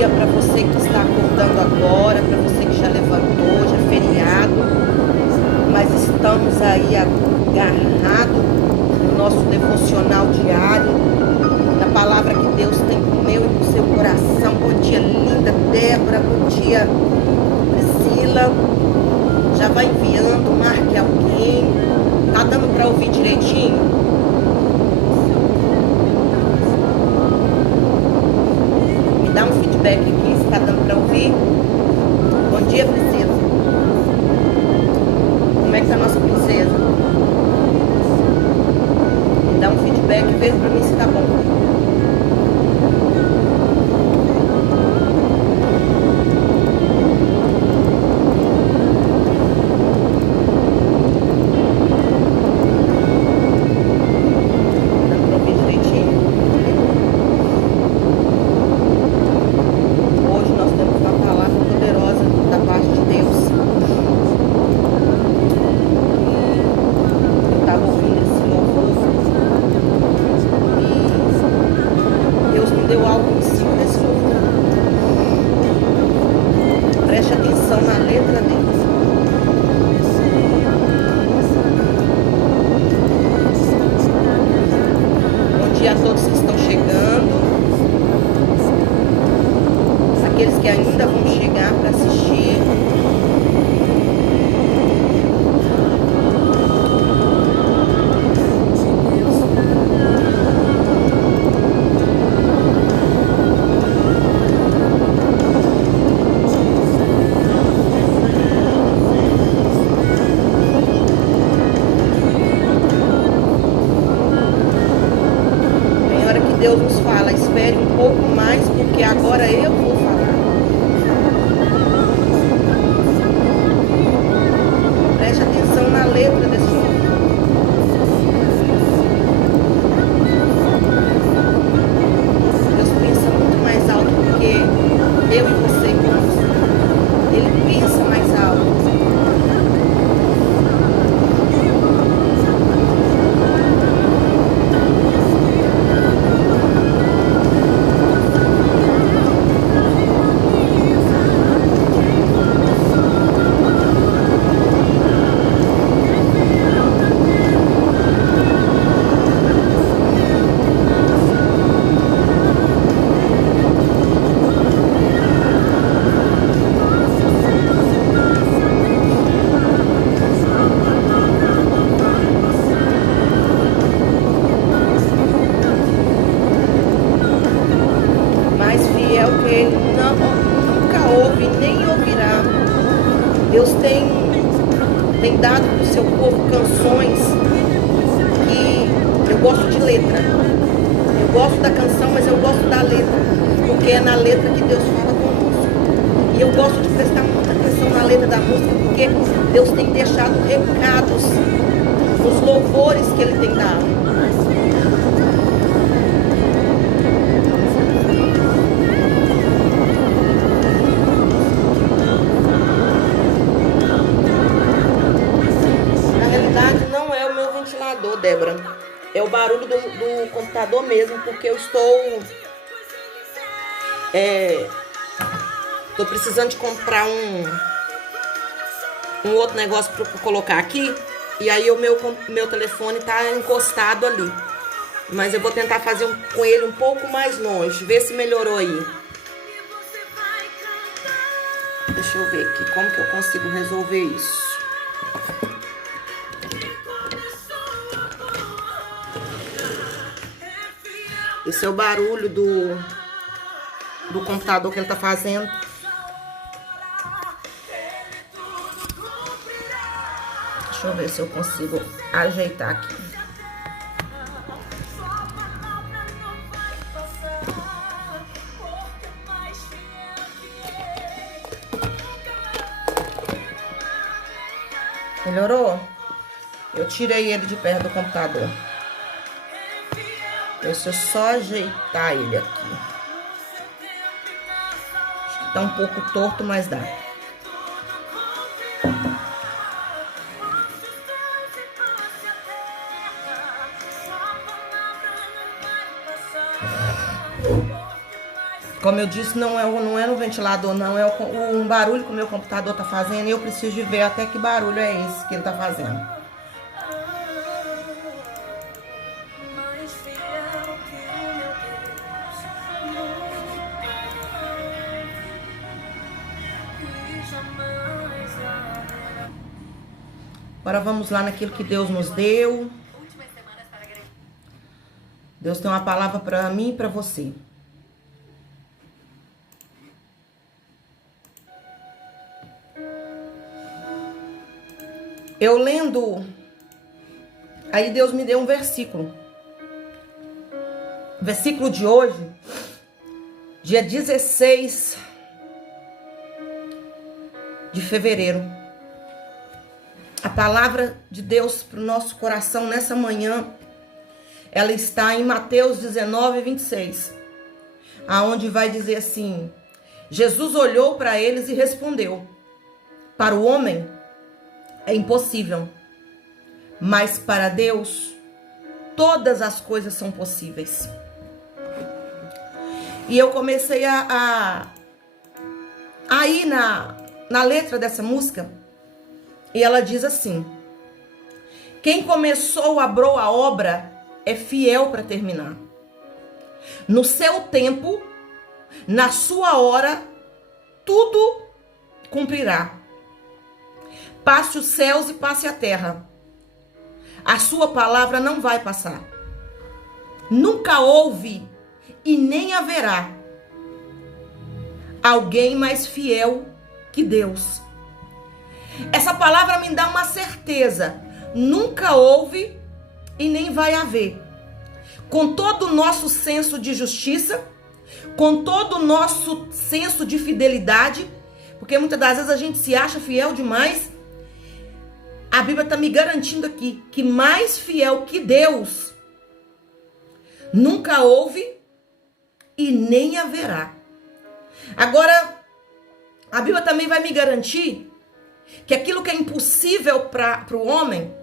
dia para você que está acordando agora, para você que já levantou, já é feriado, mas estamos aí agarrados no nosso devocional diário, na palavra que Deus tem pro meu e pro seu coração. Bom dia, linda Débora, bom dia, Priscila. Já vai enviando, marque alguém. Tá dando para ouvir direitinho? Dá um feedback aqui, se tá dando pra ouvir. Bom dia, princesa. Como é que tá a nossa princesa? Me dá um feedback, veja pra mim se tá bom. Dando pra ouvir direitinho? Hoje nós temos uma palavra poderosa da parte de Deus. Eu estava ouvindo esse louvor e Deus me deu algo em cima desse louvor. Preste atenção na letra dele. Bom dia a todos que estão chegando. Aqueles que ainda vão chegar para assistir. Tem hora que Deus nos fala, espere um pouco mais, porque agora eu vou falar. Preste atenção na letra desse louvor. Deus pensa muito mais alto do que eu e você, irmãos. Ele pensa mais alto. Mais fiel que ele nunca houve nem ouvirá. Deus tem dado para o seu povo canções que eu gosto de letra. Eu gosto da canção, mas eu gosto da letra, porque é na letra que Deus fala conosco. E eu gosto de prestar muita atenção na letra da música, porque Deus tem deixado recados nos louvores que Ele tem dado. Não é o meu ventilador, Débora. É o barulho do computador mesmo, porque eu estou precisando de comprar um outro negócio para colocar aqui. E aí o meu telefone tá encostado ali. Mas eu vou tentar fazer com ele um pouco mais longe. Ver se melhorou aí. Deixa eu ver aqui como que eu consigo resolver isso. Esse é o barulho do computador que ele tá fazendo. Deixa eu ver se eu consigo ajeitar aqui. Melhorou? Eu tirei ele de perto do computador. Deixa eu só ajeitar ele aqui. Acho que tá um pouco torto, mas dá. Como eu disse, não é no ventilador, não. É um barulho que o meu computador tá fazendo e eu preciso de ver até que barulho é esse que ele tá fazendo. Agora vamos lá naquilo que Deus nos deu. Deus tem uma palavra para mim e para você. Eu lendo, aí Deus me deu um versículo. Versículo de hoje, dia 16 de fevereiro. A palavra de Deus para o nosso coração nessa manhã, ela está em Mateus 19, 26. Aonde vai dizer assim: Jesus olhou para eles e respondeu: para o homem é impossível, mas para Deus todas as coisas são possíveis. E eu comecei a ir na letra dessa música, e ela diz assim: quem começou a boa obra é fiel para terminar. No seu tempo, na sua hora, tudo cumprirá. Passe os céus e passe a terra. A sua palavra não vai passar. Nunca houve e nem haverá alguém mais fiel que Deus. Essa palavra me dá uma certeza. Nunca houve e nem vai haver. Com todo o nosso senso de justiça, com todo o nosso senso de fidelidade, porque muitas das vezes a gente se acha fiel demais. A Bíblia está me garantindo aqui que mais fiel que Deus nunca houve e nem haverá. Agora, a Bíblia também vai me garantir que aquilo que é impossível para o homem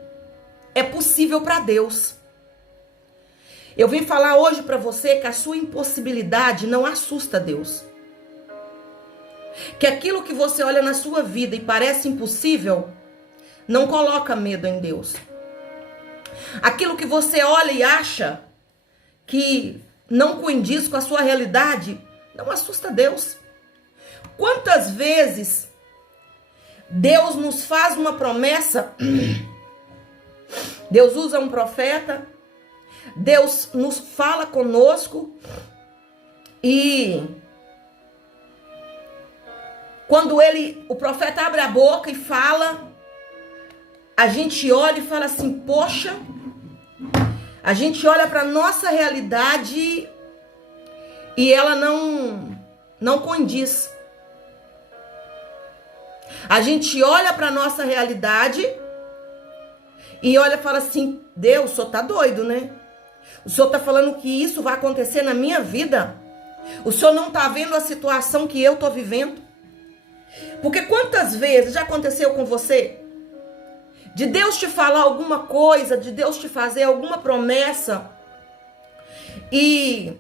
é possível para Deus. Eu vim falar hoje para você que a sua impossibilidade não assusta Deus. Que aquilo que você olha na sua vida e parece impossível não coloca medo em Deus. Aquilo que você olha e acha que não condiz com a sua realidade não assusta Deus. Quantas vezes Deus nos faz uma promessa, Deus usa um profeta, Deus nos fala conosco e quando o profeta abre a boca e fala, a gente olha e fala assim: poxa, a gente olha para nossa realidade e ela não condiz. A gente olha para nossa realidade e olha e fala assim: Deus, o senhor tá doido, né? O senhor tá falando que isso vai acontecer na minha vida? O senhor não tá vendo a situação que eu tô vivendo? Porque quantas vezes já aconteceu com você de Deus te falar alguma coisa, de Deus te fazer alguma promessa e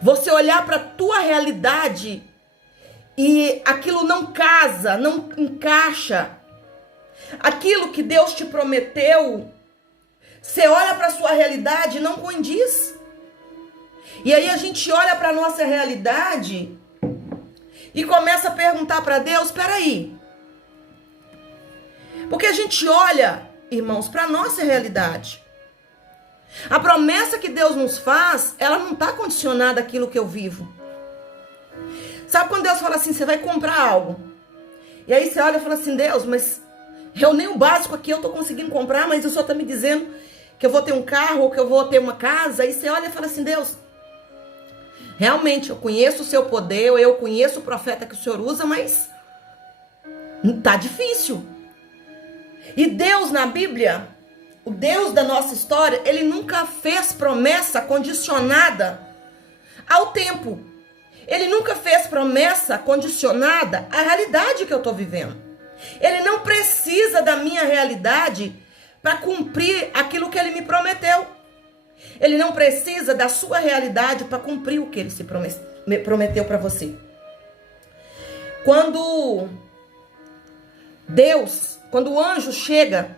você olhar para a tua realidade e aquilo não casa, não encaixa. Aquilo que Deus te prometeu, você olha para a sua realidade e não condiz. E aí a gente olha para a nossa realidade e começa a perguntar para Deus: espera aí. Porque a gente olha, irmãos, para a nossa realidade. A promessa que Deus nos faz, ela não está condicionada àquilo que eu vivo. Sabe quando Deus fala assim: você vai comprar algo? E aí você olha e fala assim: Deus, mas eu nem o básico aqui eu estou conseguindo comprar, mas o Senhor está me dizendo que eu vou ter um carro ou que eu vou ter uma casa. Aí você olha e fala assim: Deus, realmente eu conheço o seu poder, eu conheço o profeta que o Senhor usa, mas tá difícil. E Deus na Bíblia, o Deus da nossa história, ele nunca fez promessa condicionada ao tempo. Ele nunca fez promessa condicionada à realidade que eu estou vivendo. Ele não precisa da minha realidade para cumprir aquilo que ele me prometeu. Ele não precisa da sua realidade para cumprir o que ele prometeu para você. Quando o anjo chega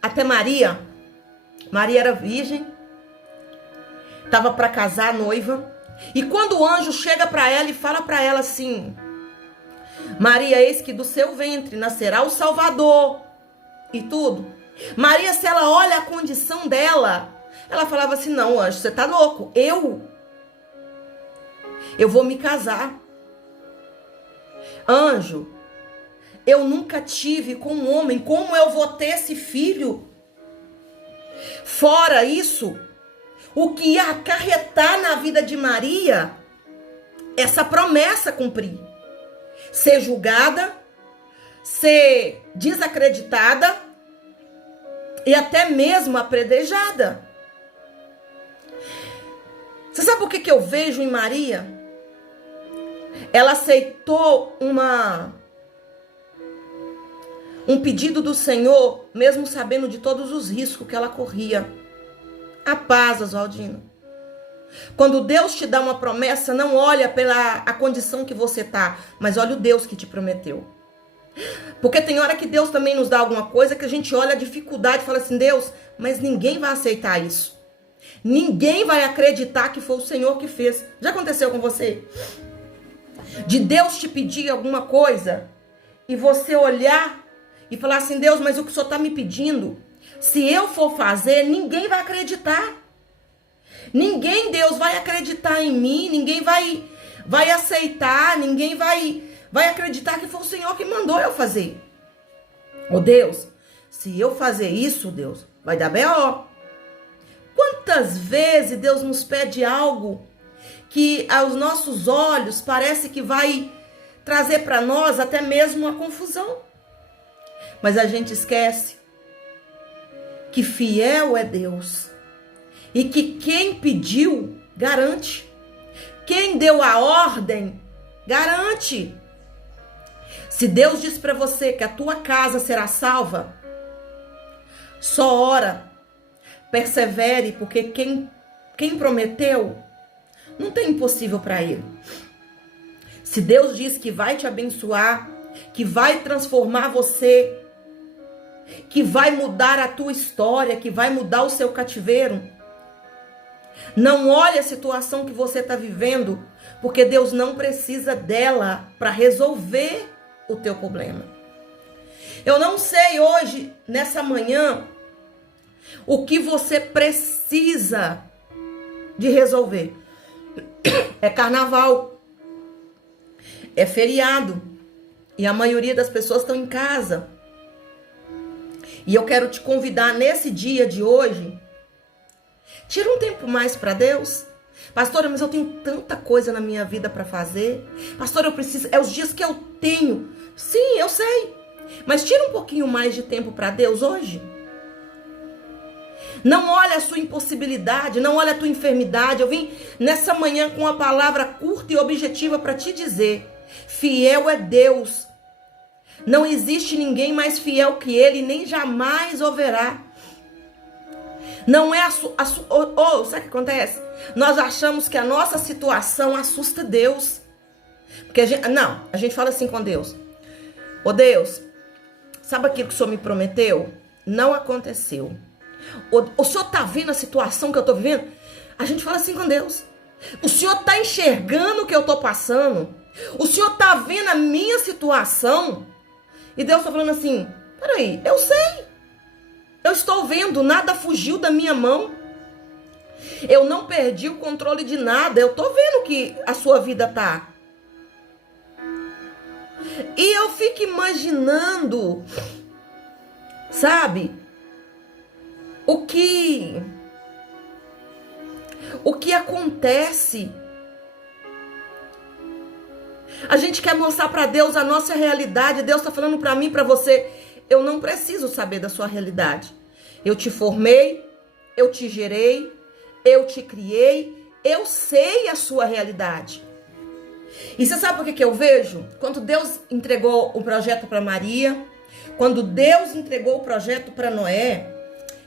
até Maria, Maria era virgem, estava para casar, noiva, e quando o anjo chega para ela e fala para ela assim: Maria, eis que do seu ventre nascerá o Salvador e tudo. Maria, se ela olha a condição dela, ela falava assim: não, anjo, você tá louco, eu vou me casar. Anjo, eu nunca tive com um homem, como eu vou ter esse filho? Fora isso, o que ia acarretar na vida de Maria, essa promessa cumprir. Ser julgada, ser desacreditada e até mesmo apredejada. Você sabe o que eu vejo em Maria? Ela aceitou um pedido do Senhor, mesmo sabendo de todos os riscos que ela corria. A paz, Oswaldino. Quando Deus te dá uma promessa, não olha pela a condição que você tá, mas olha o Deus que te prometeu. Porque tem hora que Deus também nos dá alguma coisa que a gente olha a dificuldade e fala assim: Deus, mas ninguém vai aceitar isso. Ninguém vai acreditar que foi o Senhor que fez. Já aconteceu com você? De Deus te pedir alguma coisa e você olhar e falar assim: Deus, mas o que o Senhor está me pedindo, se eu for fazer, ninguém vai acreditar. Deus, vai acreditar em mim, ninguém vai aceitar, ninguém vai acreditar que foi o Senhor que mandou eu fazer. Ô Deus, se eu fazer isso, Deus, vai dar B.O. Quantas vezes Deus nos pede algo que aos nossos olhos parece que vai trazer para nós até mesmo uma confusão. Mas a gente esquece que fiel é Deus e que quem pediu, garante. Quem deu a ordem, garante. Se Deus diz para você que a tua casa será salva, só ora, persevere, porque quem prometeu, não tem impossível para ele. Se Deus diz que vai te abençoar, que vai transformar você, que vai mudar a tua história, que vai mudar o seu cativeiro, não olhe a situação que você está vivendo, porque Deus não precisa dela para resolver o teu problema. Eu não sei hoje, nessa manhã, o que você precisa de resolver. É carnaval, é feriado, e a maioria das pessoas estão em casa. E eu quero te convidar nesse dia de hoje, tira um tempo mais para Deus. Pastora, mas eu tenho tanta coisa na minha vida para fazer. Pastora, eu preciso, é os dias que eu tenho. Sim, eu sei. Mas tira um pouquinho mais de tempo para Deus hoje. Não olha a sua impossibilidade, não olha a tua enfermidade. Eu vim nessa manhã com uma palavra curta e objetiva para te dizer: fiel é Deus. Não existe ninguém mais fiel que Ele, nem jamais haverá. Não é sabe o que acontece? Nós achamos que a nossa situação assusta Deus. Porque a gente fala assim com Deus: ô Deus, sabe aquilo que o Senhor me prometeu? Não aconteceu. O Senhor está vendo a situação que eu estou vivendo? A gente fala assim com Deus: o Senhor está enxergando o que eu estou passando? O Senhor está vendo a minha situação? E Deus está falando assim: peraí, eu sei. Eu estou vendo, nada fugiu da minha mão. Eu não perdi o controle de nada. Eu estou vendo que a sua vida tá. E eu fico imaginando, sabe, o que acontece. A gente quer mostrar para Deus a nossa realidade. Deus está falando para mim, para você: eu não preciso saber da sua realidade. Eu te formei, eu te gerei, eu te criei, eu sei a sua realidade. E você sabe por que eu vejo? Quando Deus entregou o projeto para Maria, quando Deus entregou o projeto para Noé,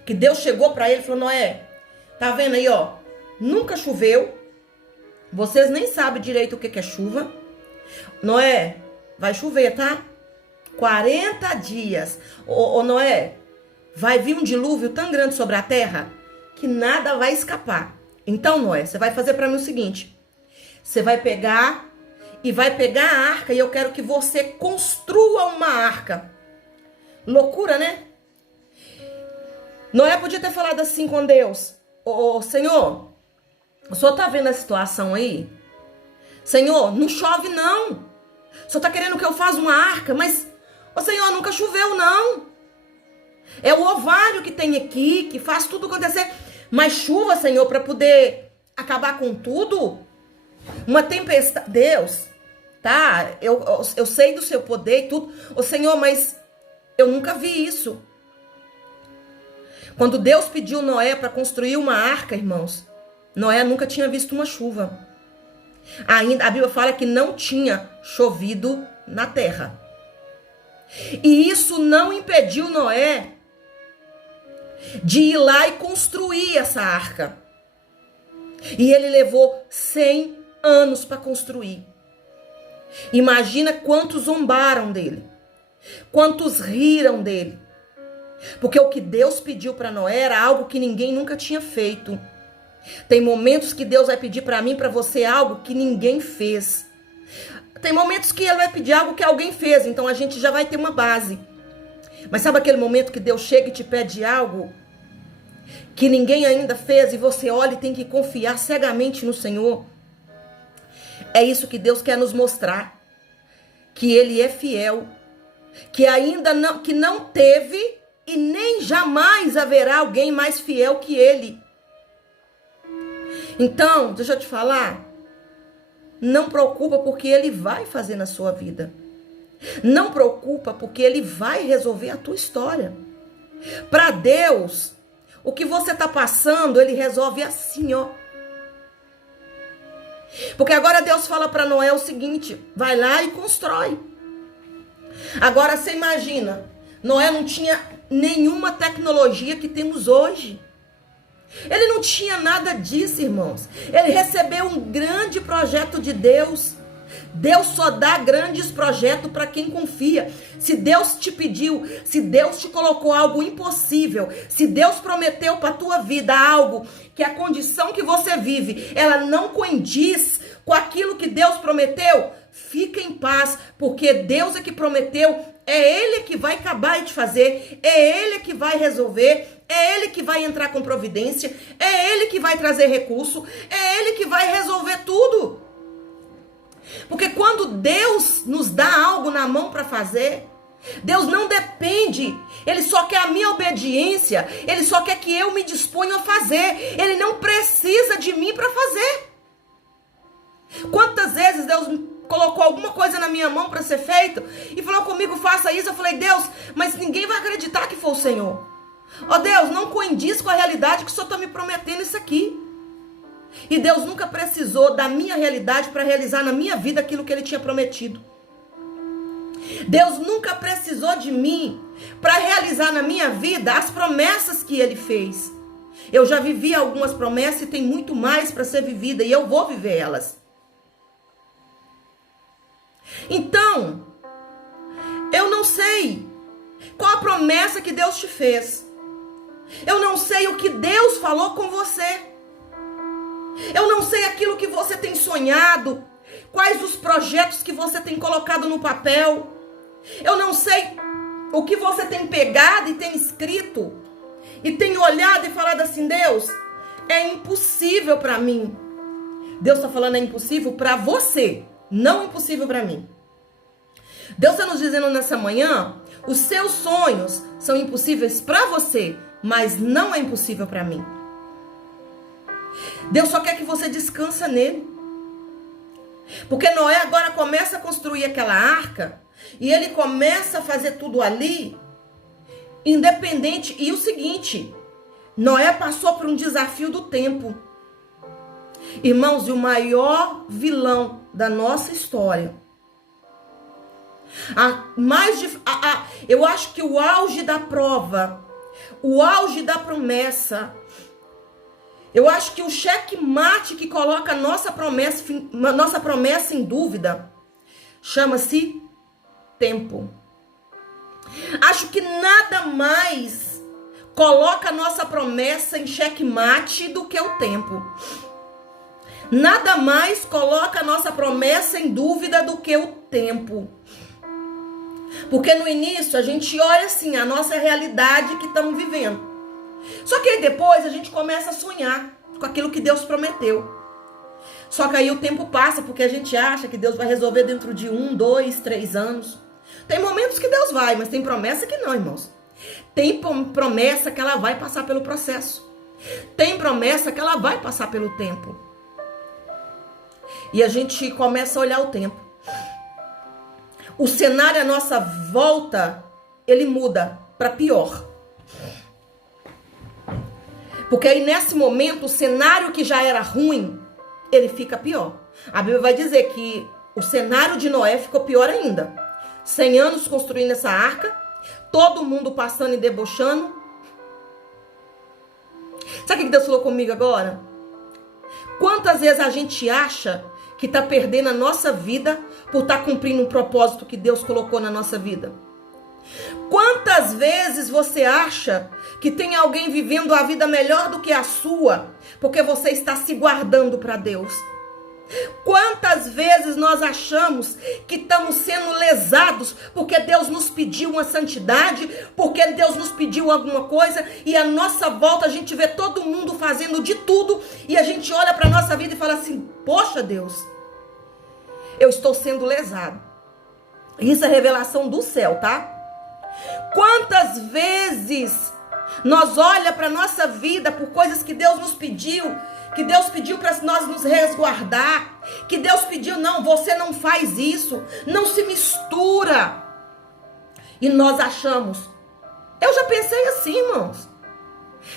que Deus chegou para ele e falou: Noé, tá vendo aí, ó? Nunca choveu, Vocês nem sabem direito o que é chuva. Noé, vai chover, tá? 40 dias. Ô Noé, vai vir um dilúvio tão grande sobre a terra que nada vai escapar. Então, Noé, você vai fazer para mim o seguinte. Você vai pegar a arca e eu quero que você construa uma arca. Loucura, né? Noé podia ter falado assim com Deus. Ô Senhor, o senhor tá vendo a situação aí? Senhor, não chove não. O senhor tá querendo que eu faça uma arca, mas, ô Senhor, nunca choveu não. É o ovário que tem aqui, que faz tudo acontecer. Mas chuva, Senhor, para poder acabar com tudo? Uma tempestade. Deus, tá? Eu sei do seu poder e tudo. Ô Senhor, mas eu nunca vi isso. Quando Deus pediu Noé para construir uma arca, irmãos, Noé nunca tinha visto uma chuva. Ainda a Bíblia fala que não tinha chovido na terra. E isso não impediu Noé de ir lá e construir essa arca. E ele levou 100 anos para construir. Imagina quantos zombaram dele. Quantos riram dele. Porque o que Deus pediu para Noé era algo que ninguém nunca tinha feito. Tem momentos que Deus vai pedir para mim e para você algo que ninguém fez. Tem momentos que Ele vai pedir algo que alguém fez. Então a gente já vai ter uma base. Mas sabe aquele momento que Deus chega e te pede algo que ninguém ainda fez e você olha e tem que confiar cegamente no Senhor? É isso que Deus quer nos mostrar. Que Ele é fiel. Que ainda não teve e nem jamais haverá alguém mais fiel que Ele. Então, deixa eu te falar. Não preocupa porque Ele vai fazer na sua vida. Não preocupa porque Ele vai resolver a tua história. Para Deus, o que você está passando, Ele resolve assim, ó. Porque agora Deus fala para Noé o seguinte: vai lá e constrói. Agora você imagina, Noé não tinha nenhuma tecnologia que temos hoje. Ele não tinha nada disso, irmãos. Ele recebeu um grande projeto de Deus. Deus só dá grandes projetos para quem confia. Se Deus te pediu, se Deus te colocou algo impossível, se Deus prometeu para a tua vida algo que a condição que você vive, ela não condiz com aquilo que Deus prometeu, fica em paz, porque Deus é que prometeu, é Ele que vai acabar de fazer, é Ele que vai resolver, é Ele que vai entrar com providência, é Ele que vai trazer recurso, é Ele que vai resolver tudo. Porque quando Deus nos dá algo na mão para fazer, Deus não depende, Ele só quer a minha obediência, Ele só quer que eu me disponha a fazer, Ele não precisa de mim para fazer. Quantas vezes Deus colocou alguma coisa na minha mão para ser feito e falou comigo, faça isso, eu falei, Deus, mas ninguém vai acreditar que foi o Senhor. Ó Deus, não condiz com a realidade que o Senhor está me prometendo isso aqui. E Deus nunca precisou da minha realidade para realizar na minha vida aquilo que Ele tinha prometido. Deus nunca precisou de mim para realizar na minha vida as promessas que Ele fez. Eu já vivi algumas promessas e tem muito mais para ser vivida e eu vou viver elas. Então, eu não sei qual a promessa que Deus te fez. Eu não sei o que Deus falou com você. Eu não sei aquilo que você tem sonhado, quais os projetos que você tem colocado no papel. Eu não sei o que você tem pegado e tem escrito, e tem olhado e falado assim, Deus, é impossível para mim. Deus está falando é impossível para você, não impossível para mim. Deus está nos dizendo nessa manhã, os seus sonhos são impossíveis para você, mas não é impossível para mim. Deus só quer que você descansa nele. Porque Noé agora começa a construir aquela arca, e ele começa a fazer tudo ali, independente. E o seguinte, Noé passou por um desafio do tempo. Irmãos, e o maior vilão da nossa história, eu acho que o auge da prova, o auge da promessa, Eu acho que o checkmate que coloca a nossa promessa em dúvida chama-se tempo. Acho que nada mais coloca a nossa promessa em checkmate do que o tempo. Nada mais coloca a nossa promessa em dúvida do que o tempo. Porque no início a gente olha assim a nossa realidade que estamos vivendo. Só que aí depois a gente começa a sonhar com aquilo que Deus prometeu. Só que aí o tempo passa porque a gente acha que Deus vai resolver dentro de 1, 2, 3 anos. Tem momentos que Deus vai, mas tem promessa que não, irmãos. Tem promessa que ela vai passar pelo processo. Tem promessa que ela vai passar pelo tempo. E a gente começa a olhar o tempo. O cenário à nossa volta, ele muda para pior. Porque aí nesse momento, o cenário que já era ruim, ele fica pior. A Bíblia vai dizer que o cenário de Noé ficou pior ainda. 100 anos construindo essa arca, todo mundo passando e debochando. Sabe o que Deus falou comigo agora? Quantas vezes a gente acha que está perdendo a nossa vida por estar cumprindo um propósito que Deus colocou na nossa vida? Quantas vezes você acha que tem alguém vivendo a vida melhor do que a sua, porque você está se guardando para Deus? Quantas vezes nós achamos que estamos sendo lesados porque Deus nos pediu uma santidade, porque Deus nos pediu alguma coisa, e à nossa volta a gente vê todo mundo fazendo de tudo, e a gente olha para a nossa vida e fala assim: poxa Deus, eu estou sendo lesado. Isso é revelação do céu, tá? Quantas vezes nós olha para a nossa vida por coisas que Deus nos pediu, que Deus pediu para nós nos resguardar, que Deus pediu, não, você não faz isso, não se mistura. E nós achamos, eu já pensei assim, irmãos.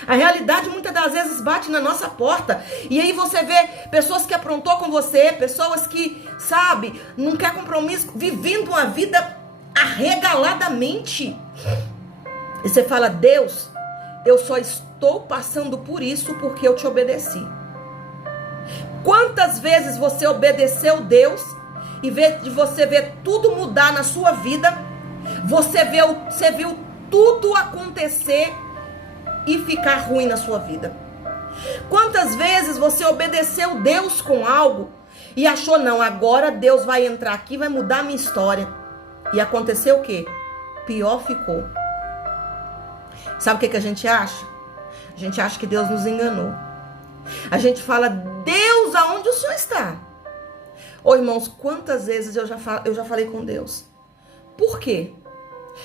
A realidade muitas das vezes bate na nossa porta. E aí você vê pessoas que aprontou com você, pessoas que, sabe, não quer compromisso, vivendo uma vida arregaladamente. E você fala: Deus, eu só estou passando por isso porque eu te obedeci. Quantas vezes você obedeceu Deus e você vê tudo mudar na sua vida, você viu tudo acontecer e ficar ruim na sua vida? Quantas vezes você obedeceu Deus com algo e achou, não, agora Deus vai entrar aqui e vai mudar a minha história, e aconteceu o quê? Pior ficou. Sabe o que a gente acha? A gente acha que Deus nos enganou. A gente fala: Deus, aonde o Senhor está? Ô irmãos, quantas vezes eu já falei com Deus? Por quê?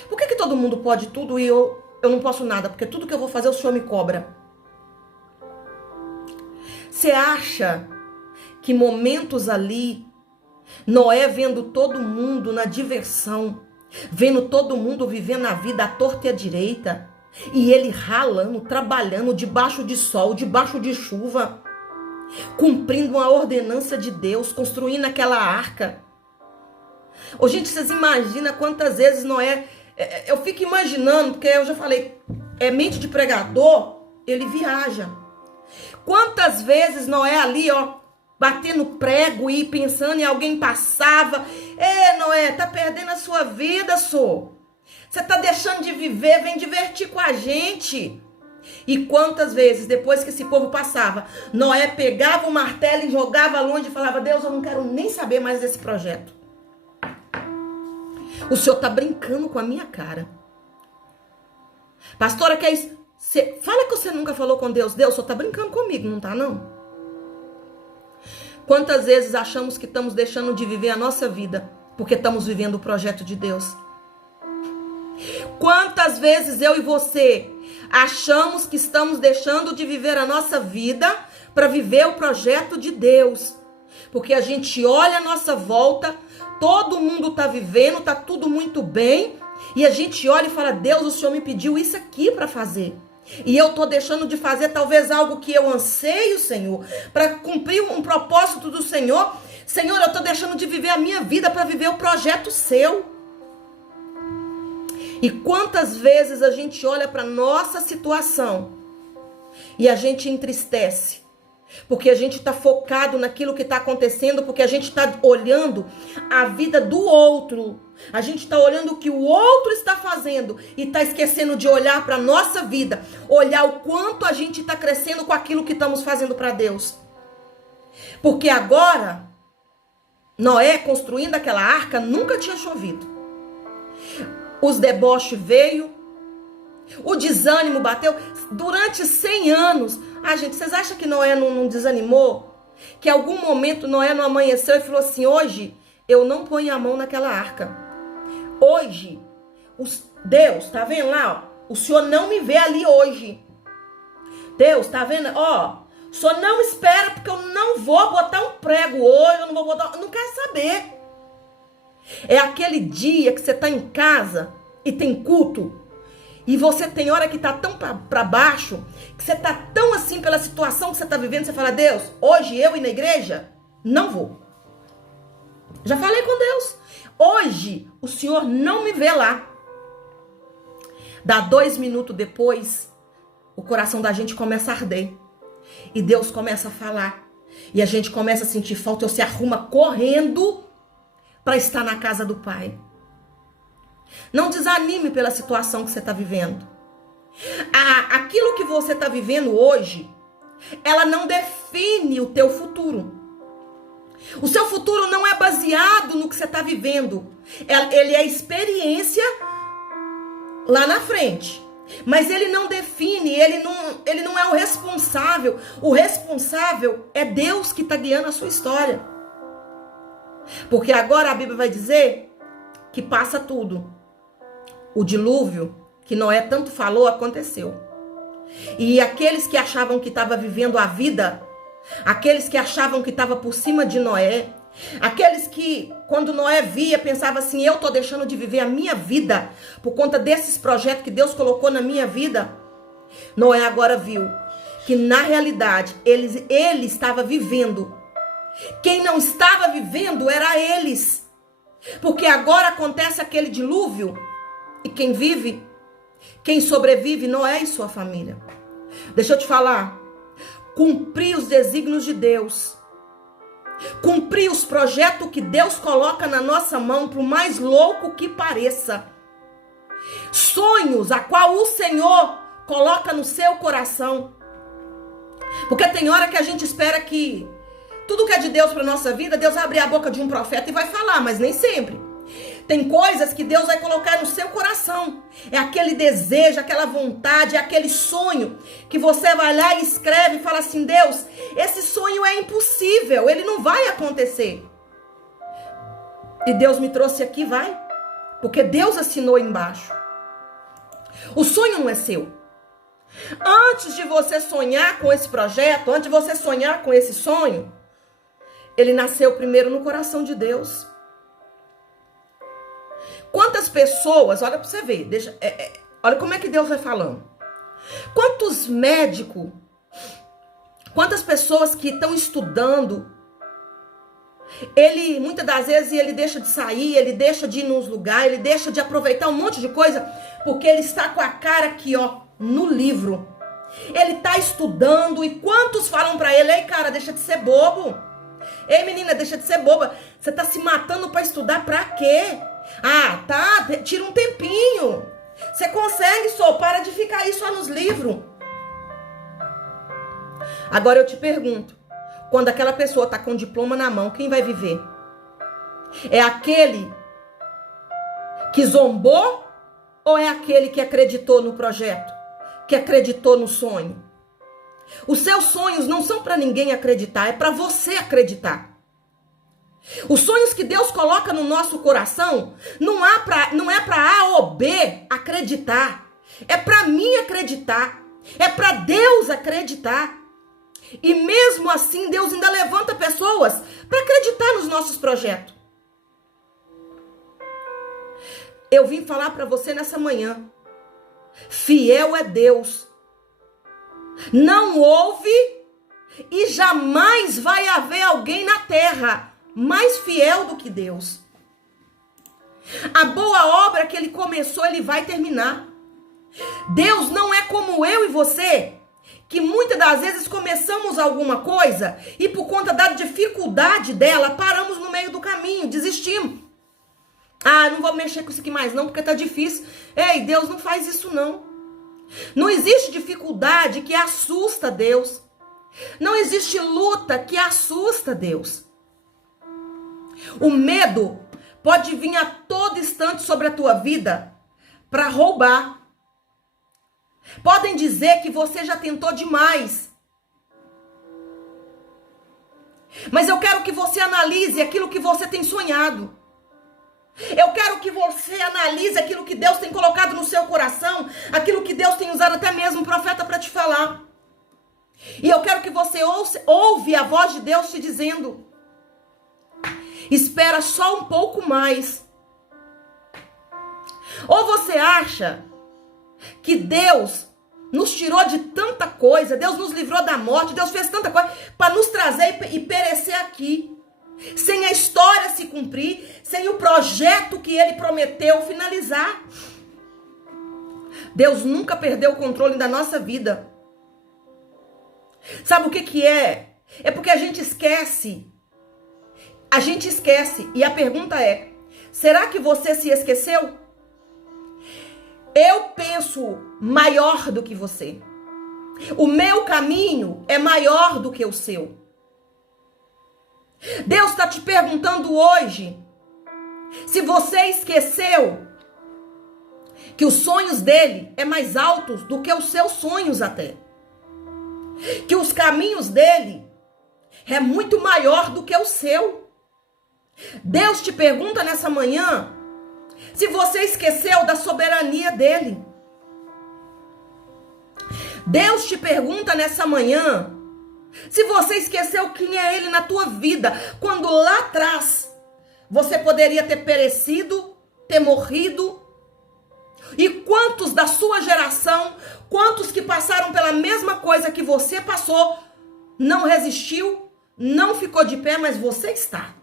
Por que todo mundo pode tudo e eu não posso nada? Porque tudo que eu vou fazer o Senhor me cobra. Você acha que momentos ali, Noé vendo todo mundo na diversão, vendo todo mundo vivendo a vida à torta e à direita, e ele ralando, trabalhando debaixo de sol, debaixo de chuva, cumprindo uma ordenança de Deus, construindo aquela arca. Ô, gente, vocês imaginam quantas vezes Noé... Eu fico imaginando, porque eu já falei, mente de pregador, ele viaja. Quantas vezes Noé ali, ó, batendo prego e pensando em alguém passava: Noé, tá perdendo a sua vida, sô. Você tá deixando de viver, vem divertir com a gente. E quantas vezes, depois que esse povo passava, Noé pegava o martelo e jogava longe e falava: Deus, eu não quero nem saber mais desse projeto. O Senhor tá brincando com a minha cara. Pastora, que é isso? Fala que você nunca falou com Deus. Deus, o Senhor tá brincando comigo, não tá não? Quantas vezes achamos que estamos deixando de viver a nossa vida porque estamos vivendo o projeto de Deus? Quantas vezes eu e você achamos que estamos deixando de viver a nossa vida para viver o projeto de Deus? Porque a gente olha a nossa volta, todo mundo está vivendo, está tudo muito bem, e a gente olha e fala: Deus, o Senhor me pediu isso aqui para fazer. E eu estou deixando de fazer talvez algo que eu anseio, Senhor, para cumprir um propósito do Senhor. Senhor, eu estou deixando de viver a minha vida para viver o projeto seu. E quantas vezes a gente olha para nossa situação e a gente entristece Porque a gente está focado naquilo que está acontecendo, porque a gente está olhando a vida do outro. A gente está olhando o que o outro está fazendo e está esquecendo de olhar para a nossa vida, olhar o quanto a gente está crescendo com aquilo que estamos fazendo para Deus. Porque agora, Noé construindo aquela arca, nunca tinha chovido. Os deboches veio, o desânimo bateu durante 100 anos. Ah, gente, vocês acham que Noé não desanimou? Que em algum momento Noé não amanheceu e falou assim: hoje eu não ponho a mão naquela arca. Hoje, Deus, tá vendo lá? Ó, o Senhor não me vê ali hoje. Deus, tá vendo? Ó, o Senhor não espera, porque eu não vou botar um prego hoje, eu não vou botar... Não quero saber. É aquele dia que você tá em casa e tem culto. E você tem hora que tá tão pra baixo, que você tá tão assim pela situação que você tá vivendo, você fala: Deus, hoje eu ir na igreja, não vou. Já falei com Deus. Hoje o Senhor não me vê lá. Dá 2 minutos depois, o coração da gente começa a arder. E Deus começa a falar. E a gente começa a sentir falta, ou se arruma correndo para estar na casa do Pai. Não desanime pela situação que você está vivendo. Aquilo que você está vivendo hoje, ela não define o teu futuro. O seu futuro não é baseado no que você está vivendo. Ele é experiência lá na frente. Mas ele não define, ele não é o responsável. O responsável é Deus que está guiando a sua história. Porque agora a Bíblia vai dizer que passa tudo. O dilúvio que Noé tanto falou aconteceu. E aqueles que achavam que estavam vivendo a vida, aqueles que achavam que estavam por cima de Noé, aqueles que quando Noé via pensava assim: eu estou deixando de viver a minha vida por conta desses projetos que Deus colocou na minha vida. Noé agora viu que na realidade ele estava vivendo. Quem não estava vivendo era eles. Porque agora acontece aquele dilúvio. E quem vive, quem sobrevive, Noé e sua família. Deixa eu te falar. Cumprir os desígnios de Deus. Cumprir os projetos que Deus coloca na nossa mão, por mais louco que pareça. Sonhos a qual o Senhor coloca no seu coração. Porque tem hora que a gente espera que tudo que é de Deus para nossa vida, Deus vai abrir a boca de um profeta e vai falar, mas nem sempre. Tem coisas que Deus vai colocar no seu coração. É aquele desejo, aquela vontade, é aquele sonho que você vai lá e escreve e fala assim: Deus, esse sonho é impossível, ele não vai acontecer. E Deus me trouxe aqui, vai. Porque Deus assinou embaixo. O sonho não é seu. Antes de você sonhar com esse projeto, antes de você sonhar com esse sonho, ele nasceu primeiro no coração de Deus. Quantas pessoas, olha para você ver, olha como é que Deus vai falando. Quantos médicos, quantas pessoas que estão estudando, ele, muitas das vezes, ele deixa de sair, ele deixa de ir nos lugares, ele deixa de aproveitar um monte de coisa, porque ele está com a cara aqui, ó, no livro. Ele está estudando, e quantos falam para ele: ei, cara, deixa de ser bobo. Ei, menina, deixa de ser boba. Você está se matando para estudar para quê? Ah, tá, tira um tempinho. Você consegue, só para de ficar aí só nos livros. Agora eu te pergunto, quando aquela pessoa tá com o diploma na mão, quem vai viver? É aquele que zombou ou é aquele que acreditou no projeto? Que acreditou no sonho? Os seus sonhos não são para ninguém acreditar, é para você acreditar. Os sonhos que Deus coloca no nosso coração não é para A ou B acreditar. É para mim acreditar. É para Deus acreditar. E mesmo assim, Deus ainda levanta pessoas para acreditar nos nossos projetos. Eu vim falar para você nessa manhã. Fiel é Deus. Não houve e jamais vai haver alguém na terra mais fiel do que Deus. A boa obra que ele começou, ele vai terminar. Deus não é como eu e você, que muitas das vezes começamos alguma coisa e por conta da dificuldade dela, paramos no meio do caminho, desistimos. Ah, não vou mexer com isso aqui mais não, porque tá difícil. Ei, Deus não faz isso não. Não existe dificuldade que assusta Deus. Não existe luta que assusta Deus. O medo pode vir a todo instante sobre a tua vida para roubar. Podem dizer que você já tentou demais. Mas eu quero que você analise aquilo que você tem sonhado. Eu quero que você analise aquilo que Deus tem colocado no seu coração, aquilo que Deus tem usado até mesmo o profeta para te falar. E eu quero que você ouve a voz de Deus te dizendo: espera só um pouco mais. Ou você acha que Deus nos tirou de tanta coisa, Deus nos livrou da morte, Deus fez tanta coisa para nos trazer e perecer aqui, sem a história se cumprir, sem o projeto que Ele prometeu finalizar. Deus nunca perdeu o controle da nossa vida. Sabe o que é? É porque a gente esquece. A gente esquece. E a pergunta é: será que você se esqueceu? Eu penso maior do que você. O meu caminho é maior do que o seu. Deus está te perguntando hoje se você esqueceu que os sonhos dele é mais altos do que os seus sonhos até. Que os caminhos dele é muito maior do que o seu. Deus te pergunta nessa manhã se você esqueceu da soberania dele. Deus te pergunta nessa manhã se você esqueceu quem é ele na tua vida, quando lá atrás você poderia ter perecido, ter morrido. E quantos da sua geração, quantos que passaram pela mesma coisa que você passou, não resistiu, não ficou de pé, mas você está.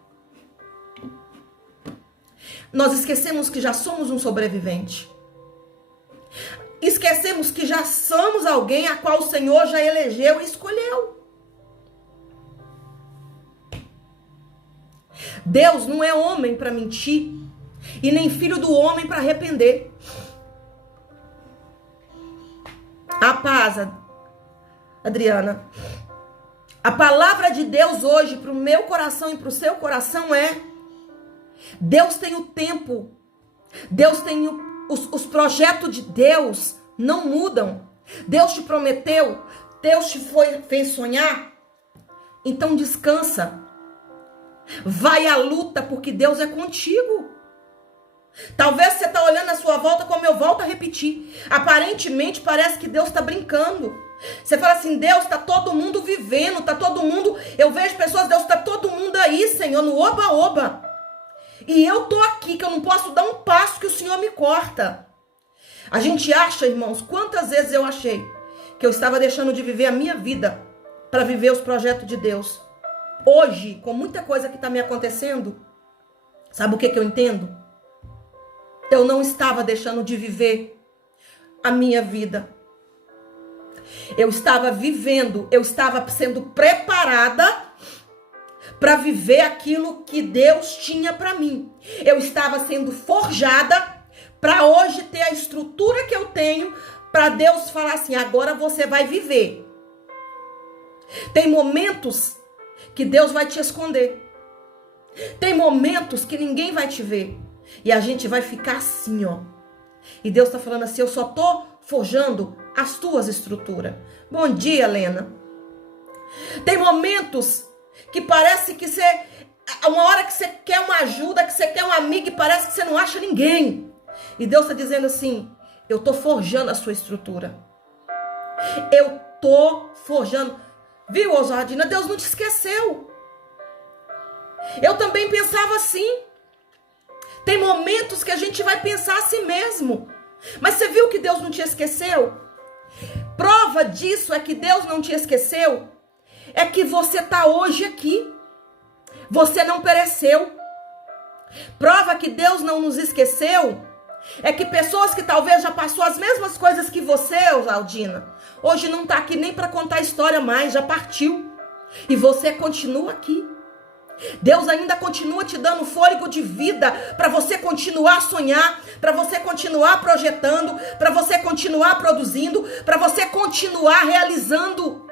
Nós esquecemos que já somos um sobrevivente. Esquecemos que já somos alguém a qual o Senhor já elegeu e escolheu. Deus não é homem para mentir e nem filho do homem para arrepender. A paz, Adriana. A palavra de Deus hoje para o meu coração e para o seu coração é: Deus tem o tempo. Deus tem os projetos de Deus não mudam. Deus te prometeu, Deus te fez sonhar. Então descansa. Vai à luta, porque Deus é contigo. Talvez você está olhando a sua volta, como eu volto a repetir. Aparentemente parece que Deus está brincando. Você fala assim: Deus, está todo mundo vivendo, está todo mundo... Eu vejo pessoas, Deus, está todo mundo aí, Senhor, no oba-oba. E eu tô aqui, que eu não posso dar um passo que o Senhor me corta. A gente acha, irmãos, quantas vezes eu achei que eu estava deixando de viver a minha vida para viver os projetos de Deus. Hoje, com muita coisa que está me acontecendo, sabe o que eu entendo? Eu não estava deixando de viver a minha vida. Eu estava vivendo, eu estava sendo preparada para viver aquilo que Deus tinha para mim. Eu estava sendo forjada para hoje ter a estrutura que eu tenho, para Deus falar assim: agora você vai viver. Tem momentos que Deus vai te esconder. Tem momentos que ninguém vai te ver. E a gente vai ficar assim, ó. E Deus está falando assim: eu só tô forjando as tuas estruturas. Bom dia, Lena. Tem momentos que parece que você... Uma hora que você quer uma ajuda, que você quer um amigo, e parece que você não acha ninguém. E Deus está dizendo assim: eu tô forjando a sua estrutura. Eu tô forjando. Viu, Oswaldina? Deus não te esqueceu. Eu também pensava assim. Tem momentos que a gente vai pensar assim mesmo. Mas você viu que Deus não te esqueceu? Prova disso é que Deus não te esqueceu. É que você está hoje aqui. Você não pereceu. Prova que Deus não nos esqueceu É que pessoas que talvez já passou as mesmas coisas que você, Osaldina, hoje não está aqui nem para contar a história mais, já partiu. E você continua aqui. Deus ainda continua te dando fôlego de vida para você continuar a sonhar, para você continuar projetando, para você continuar produzindo, para você continuar realizando.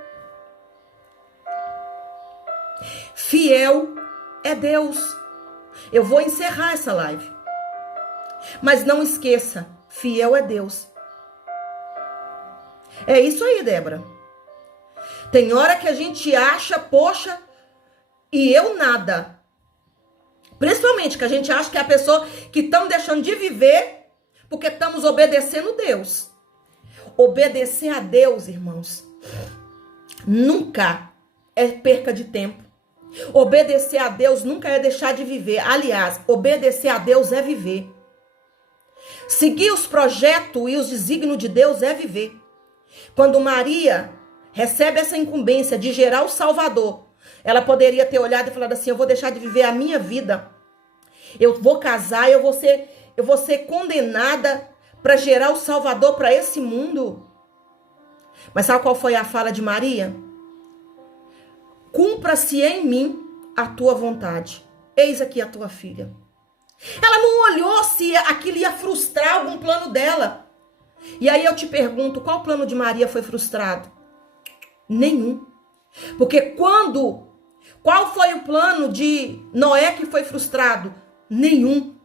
Fiel é Deus. Eu vou encerrar essa live. Mas não esqueça, fiel é Deus. É isso aí, Débora. Tem hora que a gente acha, poxa, e eu nada. Principalmente que a gente acha que é a pessoa que estamos deixando de viver porque estamos obedecendo Deus. Obedecer a Deus, irmãos, nunca é perca de tempo. Obedecer a Deus nunca é deixar de viver. Aliás, obedecer a Deus é viver. Seguir os projetos e os desígnios de Deus é viver. Quando Maria recebe essa incumbência de gerar o Salvador, ela poderia ter olhado e falado assim: eu vou deixar de viver a minha vida. Eu vou casar, eu vou ser condenada para gerar o Salvador para esse mundo. Mas sabe qual foi a fala de Maria? Cumpra-se em mim a tua vontade. Eis aqui a tua filha. Ela não olhou se aquilo ia frustrar algum plano dela. E aí eu te pergunto, qual plano de Maria foi frustrado? Nenhum. Porque qual foi o plano de Noé que foi frustrado? Nenhum.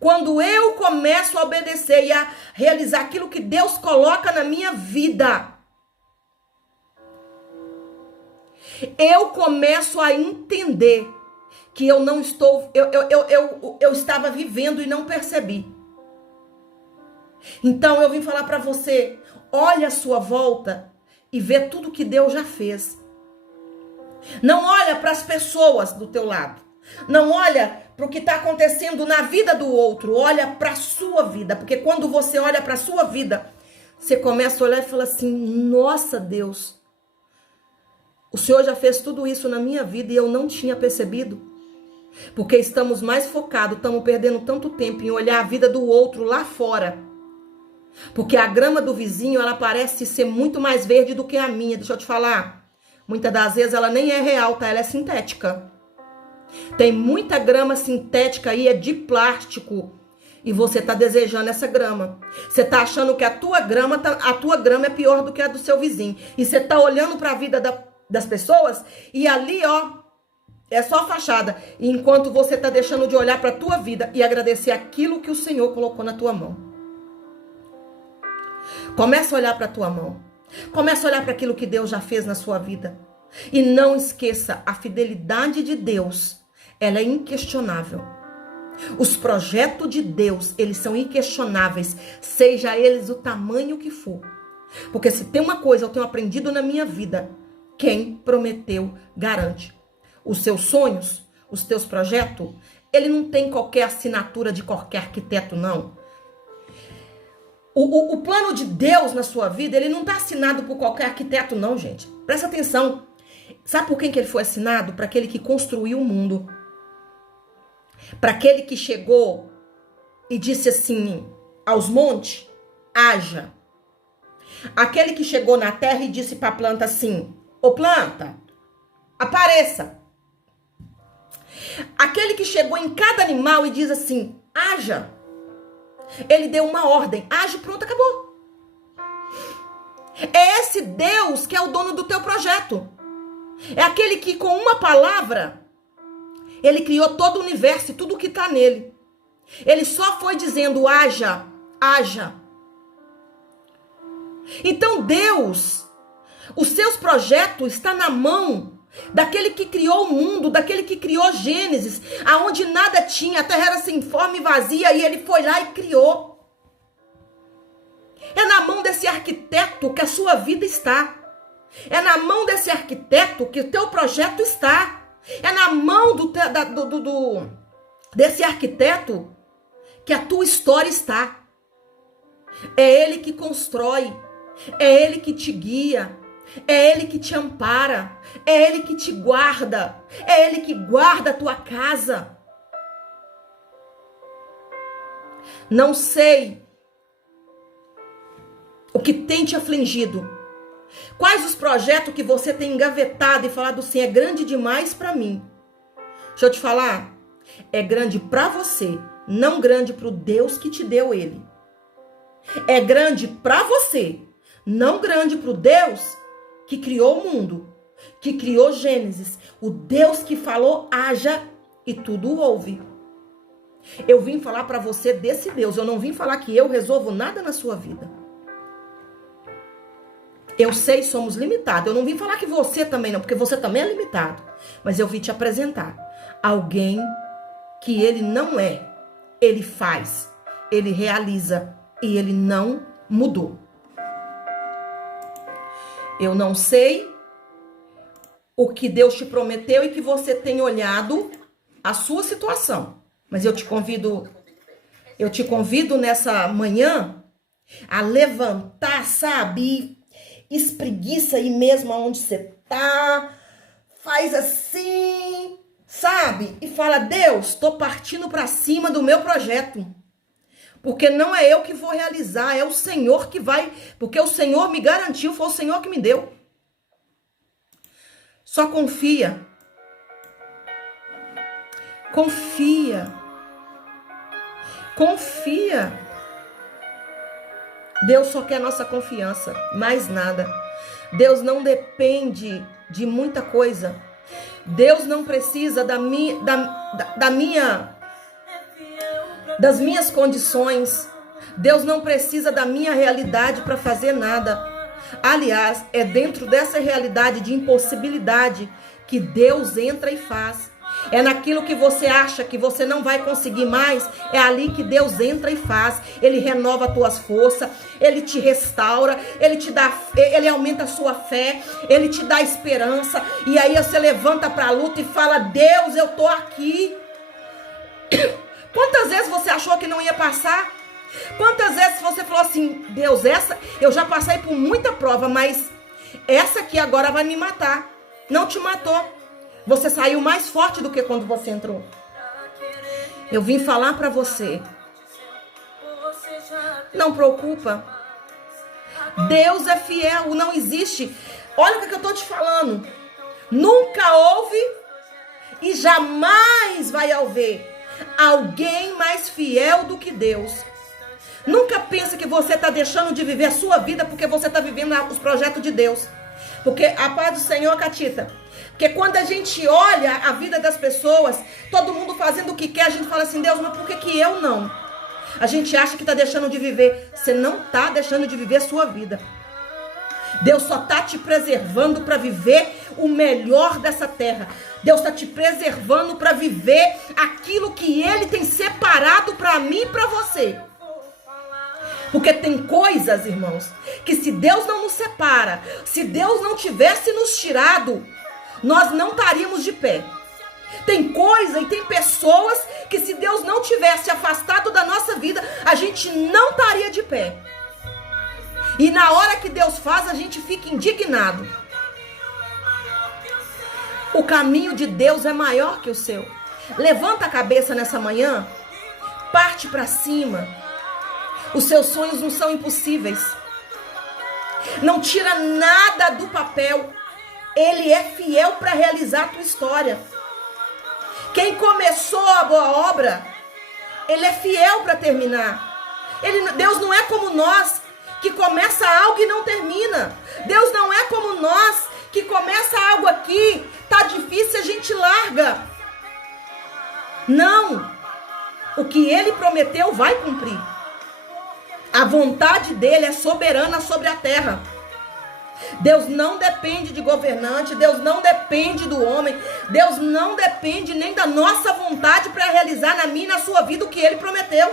Quando eu começo a obedecer e a realizar aquilo que Deus coloca na minha vida, eu começo a entender que eu não estou, eu estava vivendo e não percebi. Então eu vim falar para você, olha a sua volta e vê tudo que Deus já fez. Não olha para as pessoas do teu lado. Não olha para o que está acontecendo na vida do outro. Olha para a sua vida. Porque quando você olha para a sua vida, você começa a olhar e fala assim: nossa, Deus, o Senhor já fez tudo isso na minha vida e eu não tinha percebido. Porque estamos mais focados, estamos perdendo tanto tempo em olhar a vida do outro lá fora. Porque a grama do vizinho, ela parece ser muito mais verde do que a minha. Deixa eu te falar. Muitas das vezes ela nem é real, tá? Ela é sintética. Tem muita grama sintética aí, é de plástico. E você tá desejando essa grama. Você tá achando que a tua grama é pior do que a do seu vizinho. E você tá olhando para a vida das pessoas e ali, ó, é só fachada. Enquanto você tá deixando de olhar para a tua vida e agradecer aquilo que o Senhor colocou na tua mão. Começa a olhar para a tua mão. Começa a olhar para aquilo que Deus já fez na sua vida. E não esqueça, a fidelidade de Deus, ela é inquestionável. Os projetos de Deus, eles são inquestionáveis, seja eles o tamanho que for. Porque se tem uma coisa eu tenho aprendido na minha vida, quem prometeu garante. Os seus sonhos, os teus projetos, ele não tem qualquer assinatura de qualquer arquiteto, não. O plano de Deus na sua vida, ele não está assinado por qualquer arquiteto, não, gente. Presta atenção. Sabe por quem que ele foi assinado? Para aquele que construiu o mundo. Para aquele que chegou e disse assim aos montes, haja. Aquele que chegou na terra e disse para a planta assim, ô planta, apareça. Aquele que chegou em cada animal e diz assim, haja. Ele deu uma ordem, age, pronto, acabou. É esse Deus que é o dono do teu projeto. É aquele que com uma palavra, ele criou todo o universo e tudo que está nele. Ele só foi dizendo, haja, haja. Então Deus, os seus projetos estão na mão daquele que criou o mundo, daquele que criou Gênesis, aonde nada tinha, a terra era sem forma e vazia, e ele foi lá e criou. É na mão desse arquiteto que a sua vida está. É na mão desse arquiteto que o teu projeto está. É na mão desse arquiteto que a tua história está. É ele que constrói, é ele que te guia, é ele que te ampara, é ele que te guarda, é ele que guarda a tua casa. Não sei o que tem te afligido. Quais os projetos que você tem engavetado e falado assim, é grande demais para mim. Deixa eu te falar, é grande para você, não grande para o Deus que te deu ele. É grande para você, não grande para o Deus que criou o mundo, que criou Gênesis, o Deus que falou haja e tudo houve. Eu vim falar para você desse Deus, eu não vim falar que eu resolvo nada na sua vida. Eu sei, somos limitados. Eu não vim falar que você também não, porque você também é limitado. Mas eu vim te apresentar alguém que ele não é. Ele faz, ele realiza e ele não mudou. Eu não sei o que Deus te prometeu e que você tem olhado a sua situação. Mas eu te convido nessa manhã a levantar, sabe? Espreguiça aí mesmo aonde você tá, faz assim, sabe? E fala, Deus, tô partindo para cima do meu projeto, porque não é eu que vou realizar, é o Senhor que vai, porque o Senhor me garantiu, foi o Senhor que me deu. Só confia. Confia. Confia. Deus só quer nossa confiança, mais nada. Deus não depende de muita coisa. Deus não precisa das minhas condições. Deus não precisa da minha realidade para fazer nada. Aliás, é dentro dessa realidade de impossibilidade que Deus entra e faz. É naquilo que você acha que você não vai conseguir mais, é ali que Deus entra e faz. Ele renova as tuas forças, ele te restaura, ele aumenta a sua fé, ele te dá esperança. E aí você levanta para a luta e fala, Deus, eu tô aqui. Quantas vezes você achou que não ia passar? Quantas vezes você falou assim, Deus, eu já passei por muita prova, mas essa aqui agora vai me matar. Não te matou. Você saiu mais forte do que quando você entrou. Eu vim falar para você. Não preocupa. Deus é fiel, não existe. Olha o que eu estou te falando. Nunca houve e jamais vai haver alguém mais fiel do que Deus. Nunca pense que você está deixando de viver a sua vida porque você está vivendo os projetos de Deus. Porque a paz do Senhor, Catita, porque quando a gente olha a vida das pessoas, todo mundo fazendo o que quer, a gente fala assim, Deus, mas por que eu não? A gente acha que está deixando de viver. Você não está deixando de viver a sua vida. Deus só está te preservando para viver o melhor dessa terra. Deus está te preservando para viver aquilo que Ele tem separado para mim e para você. Porque tem coisas, irmãos, que se Deus não nos separa, se Deus não tivesse nos tirado, nós não estaríamos de pé. Tem coisa e tem pessoas que se Deus não tivesse afastado da nossa vida, a gente não estaria de pé. E na hora que Deus faz, a gente fica indignado. O caminho de Deus é maior que o seu. Levanta a cabeça nessa manhã, parte para cima. Os seus sonhos não são impossíveis. Não tira nada do papel. Ele é fiel para realizar a tua história. Quem começou a boa obra, Ele é fiel para terminar. Deus não é como nós, que começa algo e não termina. Deus não é como nós, que começa algo aqui, tá difícil, a gente larga. Não. O que Ele prometeu vai cumprir. A vontade dele é soberana sobre a terra. Deus não depende de governante, Deus não depende do homem, Deus não depende nem da nossa vontade para realizar na minha e na sua vida o que Ele prometeu.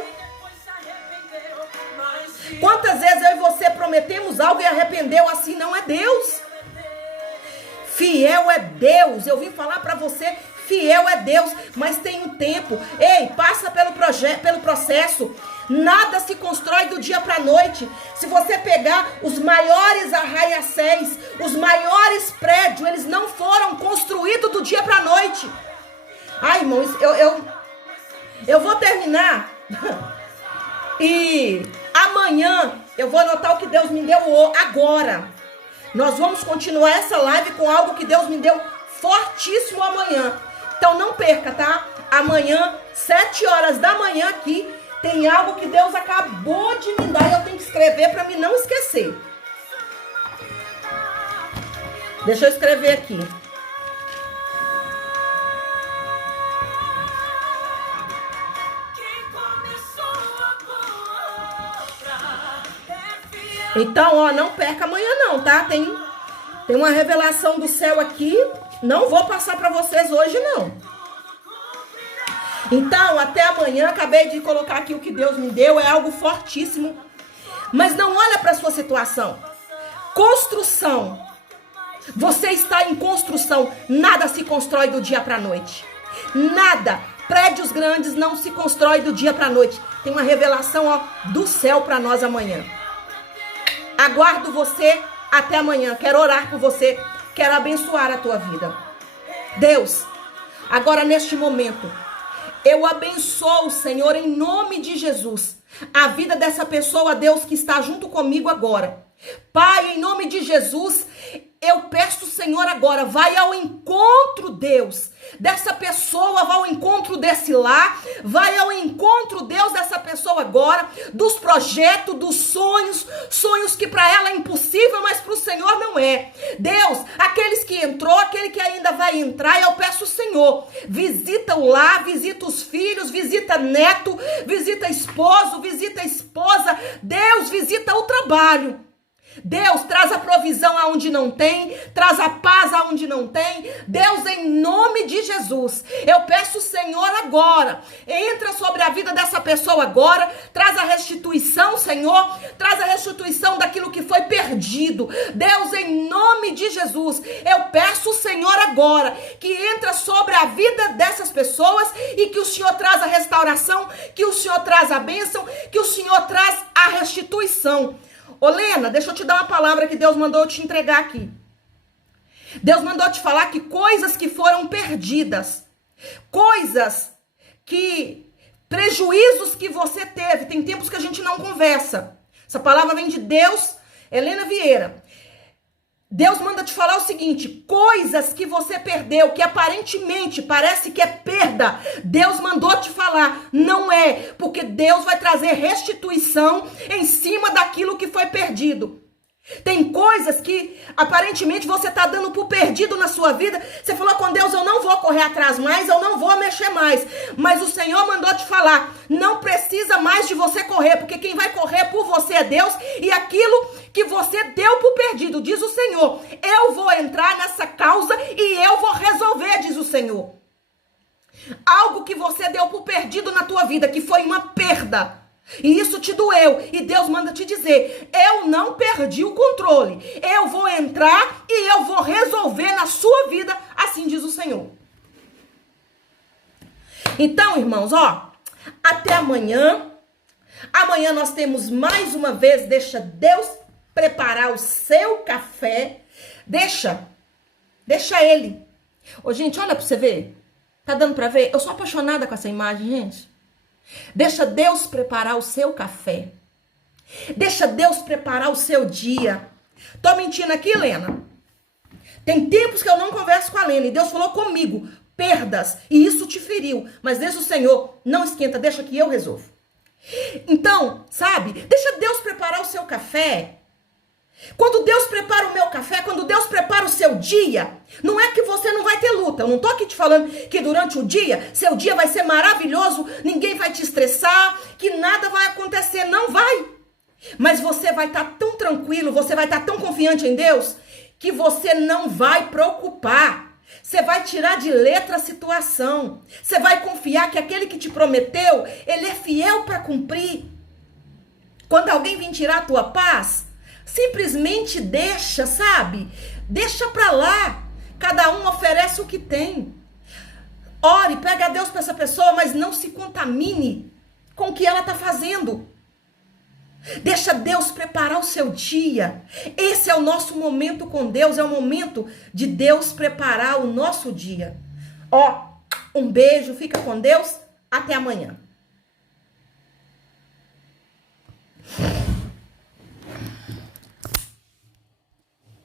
Quantas vezes eu e você prometemos algo e arrependeu? Assim não é Deus. Fiel é Deus. Eu vim falar para você, fiel é Deus, mas tem um tempo. Ei, passa pelo processo. Nada se constrói do dia para a noite. Se você pegar os maiores arraiacéis, os maiores prédios, eles não foram construídos do dia para a noite. Ai, irmãos, eu vou terminar. E amanhã eu vou anotar o que Deus me deu agora. Nós vamos continuar essa live com algo que Deus me deu fortíssimo amanhã. Então não perca, tá? Amanhã, 7 horas da manhã aqui, tem algo que Deus acabou de me dar e eu tenho que escrever para me não esquecer. Deixa eu escrever aqui. Então, ó, não perca amanhã não, tá? Tem uma revelação do céu aqui. Não vou passar para vocês hoje, não. Então, até amanhã. Acabei de colocar aqui o que Deus me deu. É algo fortíssimo. Mas não olha para a sua situação. Construção. Você está em construção. Nada se constrói do dia para a noite. Nada. Prédios grandes não se constrói do dia para a noite. Tem uma revelação, ó, do céu para nós amanhã. Aguardo você até amanhã. Quero orar por você. Quero abençoar a tua vida. Deus, agora neste momento, eu abençoo, Senhor, em nome de Jesus, a vida dessa pessoa, Deus, que está junto comigo agora. Pai, em nome de Jesus, eu peço, Senhor, agora, vai ao encontro, Deus, dessa pessoa, vai ao encontro desse lar, vai ao encontro, Deus, dessa pessoa agora, dos projetos, dos sonhos que para ela é impossível, mas para o Senhor não é. Deus, aqueles que entrou, aquele que ainda vai entrar, eu peço, Senhor, visita o lar, visita os filhos, visita neto, visita esposo, visita esposa, Deus, visita o trabalho. Deus, traz a provisão aonde não tem, traz a paz aonde não tem. Deus, em nome de Jesus, eu peço, Senhor, agora, entra sobre a vida dessa pessoa agora, traz a restituição, Senhor, traz a restituição daquilo que foi perdido. Deus, em nome de Jesus, eu peço, Senhor, agora, que entra sobre a vida dessas pessoas e que o Senhor traz a restauração, que o Senhor traz a bênção, que o Senhor traz a restituição. Ô Lena, deixa eu te dar uma palavra que Deus mandou eu te entregar aqui. Deus mandou te falar que coisas que foram perdidas, coisas que, prejuízos que você teve, tem tempos que a gente não conversa. Essa palavra vem de Deus, Helena Vieira. Deus manda te falar o seguinte, coisas que você perdeu, que aparentemente parece que é perda, Deus mandou te falar, não é, porque Deus vai trazer restituição em cima daquilo que foi perdido. Tem coisas que aparentemente você está dando por perdido na sua vida. Você falou com Deus, eu não vou correr atrás mais, eu não vou mexer mais. Mas o Senhor mandou te falar, não precisa mais de você correr, porque quem vai correr por você é Deus. E aquilo que você deu por perdido, diz o Senhor, eu vou entrar nessa causa e eu vou resolver, diz o Senhor. Algo que você deu por perdido na tua vida, que foi uma perda. E isso te doeu, e Deus manda te dizer, eu não perdi o controle, eu vou entrar e eu vou resolver na sua vida, assim diz o Senhor. Então, irmãos, ó, até amanhã. Amanhã nós temos mais uma vez, deixa Deus preparar o seu café, deixa ele. Ô, gente, olha pra você ver, tá dando pra ver? Eu sou apaixonada com essa imagem, gente. Deixa Deus preparar o seu café. Deixa Deus preparar o seu dia. Tô mentindo aqui, Helena? Tem tempos que eu não converso com a Helena e Deus falou comigo, perdas, e isso te feriu. Mas deixa o Senhor, não esquenta, deixa que eu resolvo. Então, sabe, deixa Deus preparar o seu café. Quando Deus prepara o meu café, quando Deus prepara o seu dia, não é que você não vai ter luta. Eu não tô aqui te falando que durante o dia, seu dia vai ser maravilhoso, ninguém vai te estressar, que nada vai acontecer. Não vai. Mas você vai estar tão tranquilo, você vai estar tão confiante em Deus, que você não vai preocupar. Você vai tirar de letra a situação. Você vai confiar que aquele que te prometeu, ele é fiel para cumprir. Quando alguém vir tirar a tua paz, simplesmente deixa, sabe? Deixa pra lá. Cada um oferece o que tem. Ore, pega a Deus pra essa pessoa, mas não se contamine com o que ela tá fazendo. Deixa Deus preparar o seu dia. Esse é o nosso momento com Deus, é o momento de Deus preparar o nosso dia. Ó, um beijo, fica com Deus, até amanhã.